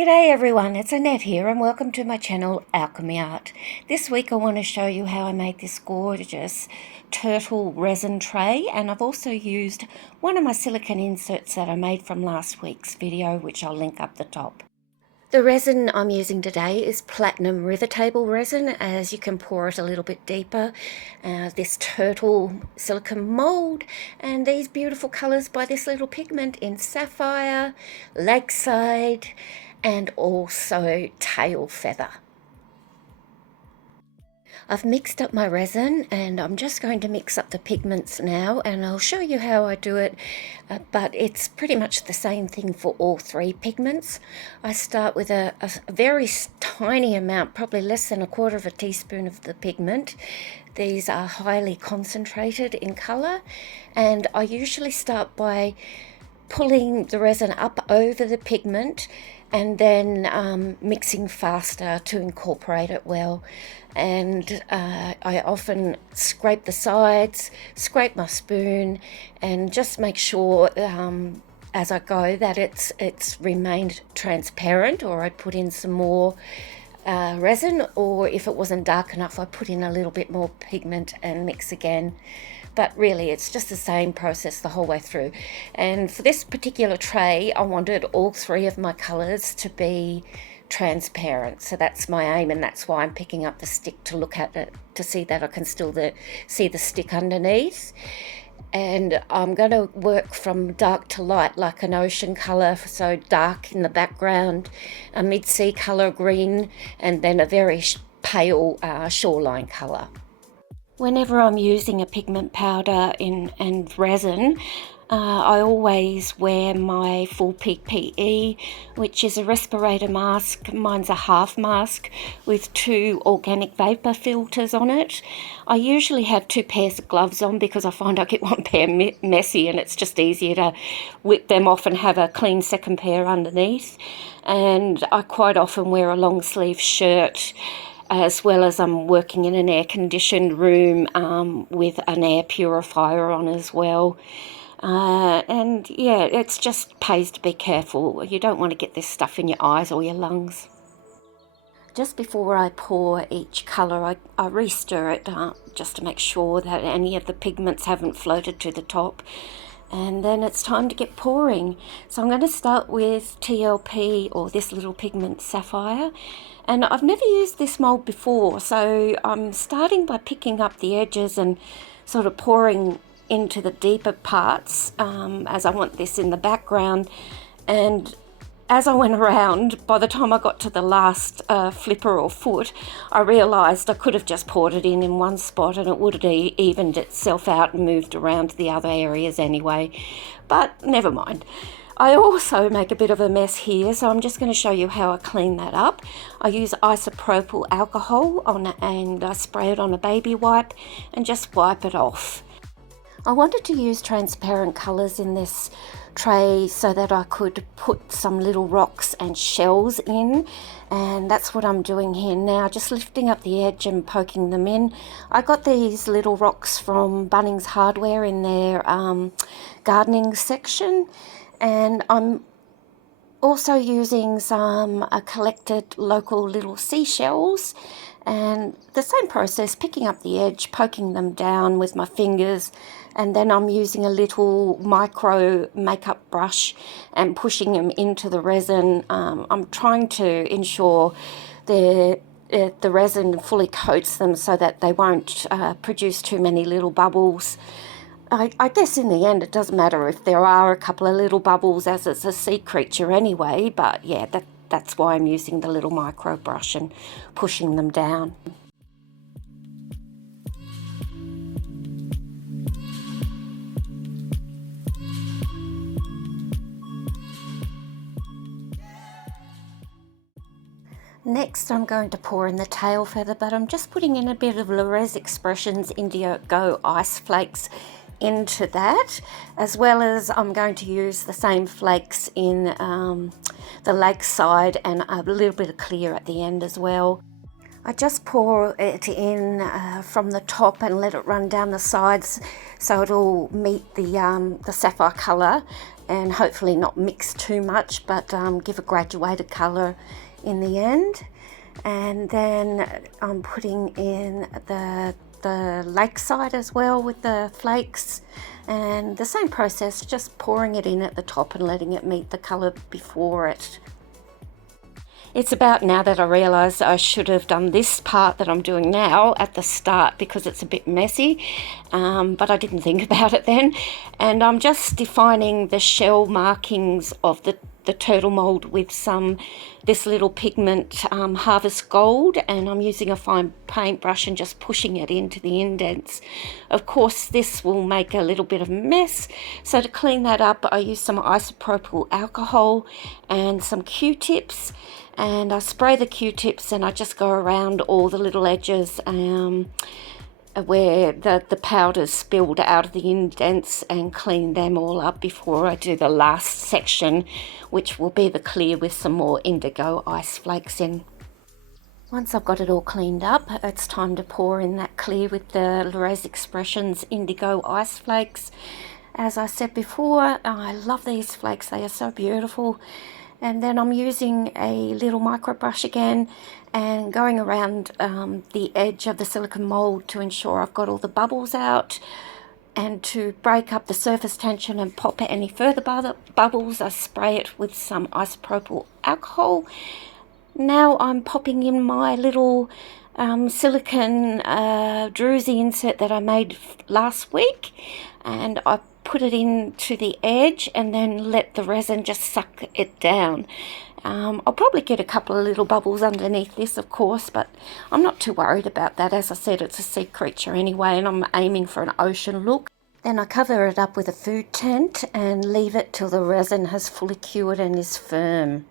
G'day everyone, it's Annette here and welcome to my channel Alchemy Art. This week I want to show you how I made this gorgeous turtle resin tray, and I've also used one of my silicone inserts that I made from last week's video, which I'll link up the top. The resin I'm using today is platinum river table resin, as you can pour it a little bit deeper. This turtle silicone mould and these beautiful colours by this little pigment in sapphire, lakeside and also tail feather. I've mixed up my resin and I'm just going to mix up the pigments now, and I'll show you how I do it, but it's pretty much the same thing for all three pigments. I start with a very tiny amount, probably less than 1/4 teaspoon of the pigment. These are highly concentrated in colour, and I usually start by pulling the resin up over the pigment and then mixing faster to incorporate it well. And I often scrape the sides, scrape my spoon, and just make sure as I go that it's remained transparent, or I'd put in some more resin, or if it wasn't dark enough I put in a little bit more pigment and mix again. But really it's just the same process the whole way through. And for this particular tray I wanted all three of my colours to be transparent, so that's my aim, and that's why I'm picking up the stick to look at it to see that I can still see the stick underneath. And I'm going to work from dark to light, like an ocean colour, so dark in the background, a mid-sea colour green, and then a very pale shoreline colour. Whenever I'm using a pigment powder and resin, I always wear my full PPE, which is a respirator mask. Mine's a half mask with 2 organic vapor filters on it. I usually have 2 pairs of gloves on because I find I get one pair messy and it's just easier to whip them off and have a clean second pair underneath. And I quite often wear a long sleeve shirt, as well as I'm working in an air-conditioned room with an air purifier on as well. And yeah, it's just pays to be careful. You don't want to get this stuff in your eyes or your lungs. Just before I pour each colour, I re-stir it just to make sure that any of the pigments haven't floated to the top. And then it's time to get pouring. So I'm going to start with TLP, or this little pigment sapphire. And I've never used this mould before, so I'm starting by picking up the edges and sort of pouring into the deeper parts, as I want this in the background. And as I went around, by the time I got to the last flipper or foot, I realised I could have just poured it in one spot and it would have evened itself out and moved around to the other areas anyway. But never mind. I also make a bit of a mess here, so I'm just going to show you how I clean that up. I use isopropyl alcohol and I spray it on a baby wipe and just wipe it off. I wanted to use transparent colours in this tray so that I could put some little rocks and shells in, and that's what I'm doing here now, just lifting up the edge and poking them in. I got these little rocks from Bunning's Hardware in their gardening section, and I'm also using some collected local little seashells, and the same process, picking up the edge, poking them down with my fingers, and then I'm using a little micro makeup brush and pushing them into the resin. I'm trying to ensure the resin fully coats them so that they won't produce too many little bubbles. I guess in the end it doesn't matter if there are a couple of little bubbles, as it's a sea creature anyway, but yeah, that's why I'm using the little micro brush and pushing them down. Next I'm going to pour in the tail feather, but I'm just putting in a bit of Lorez Expressions Indigo Ice Flakes into that, as well as I'm going to use the same flakes in the lakeside and a little bit of clear at the end as well. I just pour it in from the top and let it run down the sides so it'll meet the sapphire colour, and hopefully not mix too much, but give a graduated colour in the end. And then I'm putting in the lakeside as well with the flakes, and the same process, just pouring it in at the top and letting it meet the colour before it. It's about now that I realise I should have done this part that I'm doing now at the start because it's a bit messy, but I didn't think about it then. And I'm just defining the shell markings of the turtle mould with this little pigment, Harvest Gold, and I'm using a fine paintbrush and just pushing it into the indents. Of course, this will make a little bit of a mess, so to clean that up I use some isopropyl alcohol and some Q-tips, and I spray the Q-tips and I just go around all the little edges where the powder's spilled out of the indents and clean them all up before I do the last section, which will be the clear with some more indigo ice flakes in. Once I've got it all cleaned up, it's time to pour in that clear with the Les Expressions indigo ice flakes. As I said before, I love these flakes, they are so beautiful. And then I'm using a little micro brush again and going around the edge of the silicone mould to ensure I've got all the bubbles out, and to break up the surface tension and pop any further bubbles I spray it with some isopropyl alcohol. Now I'm popping in my little silicone druzy insert that I made last week, and I put it into the edge and then let the resin just suck it down. I'll probably get a couple of little bubbles underneath this, of course, but I'm not too worried about that. As I said, it's a sea creature anyway, and I'm aiming for an ocean look. Then I cover it up with a food tent and leave it till the resin has fully cured and is firm.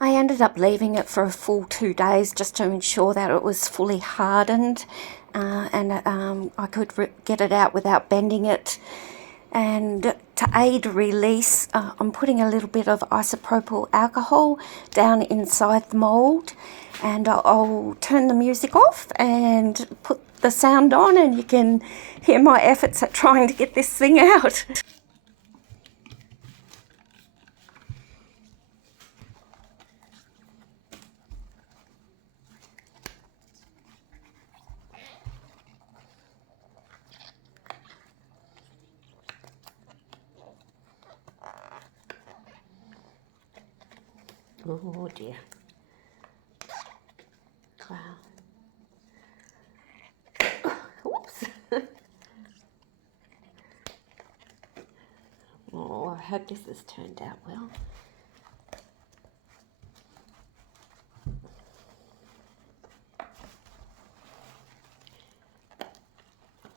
I ended up leaving it for a full 2 days just to ensure that it was fully hardened, and I could get it out without bending it. And to aid release, I'm putting a little bit of isopropyl alcohol down inside the mould, and I'll turn the music off and put the sound on, and you can hear my efforts at trying to get this thing out. Oh dear. Wow. Oops. Oh, I hope this has turned out well.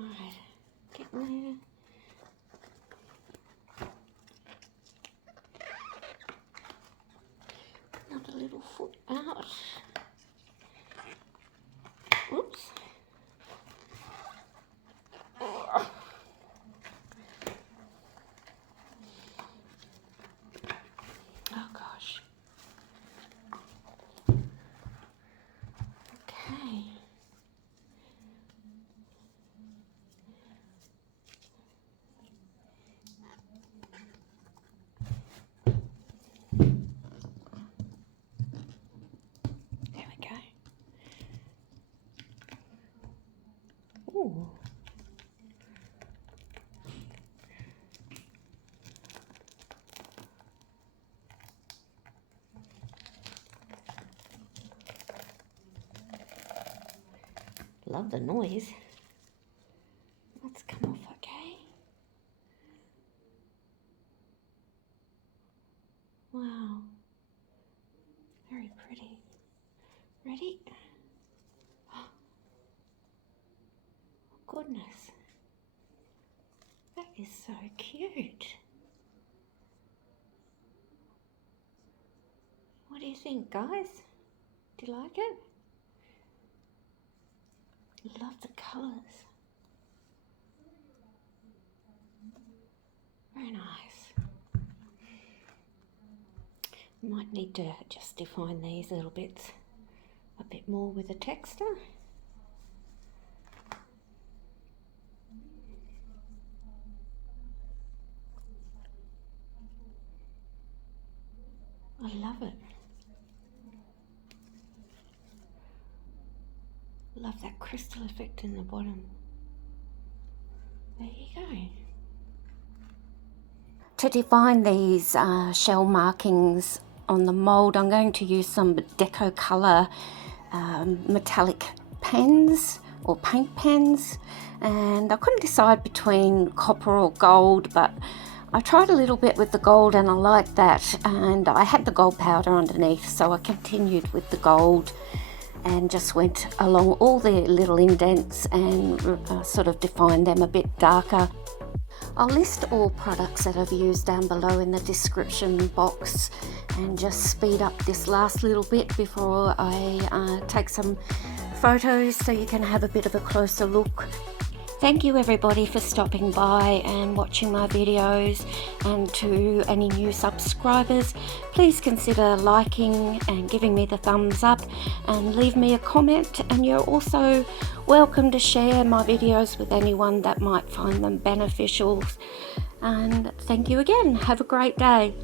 Alright, getting there. Another little foot out. Oops. Oh. Oh gosh. Okay. There we go. Ooh. Love the noise. Let's come off, okay? Wow. Very pretty. Ready? Oh, goodness. That is so cute. What do you think, guys? Do you like it? Love the colours. Very nice. Might need to just define these little bits a bit more with the texture. I love it. Love that crystal effect in the bottom. There you go. To define these shell markings on the mould, I'm going to use some Deco Colour metallic pens or paint pens, and I couldn't decide between copper or gold, but I tried a little bit with the gold and I liked that, and I had the gold powder underneath, so I continued with the gold and just went along all the little indents and sort of defined them a bit darker. I'll list all products that I've used down below in the description box, and just speed up this last little bit before I take some photos so you can have a bit of a closer look. Thank you everybody for stopping by and watching my videos, and to any new subscribers, please consider liking and giving me the thumbs up and leave me a comment, and you're also welcome to share my videos with anyone that might find them beneficial. And thank you again. Have a great day.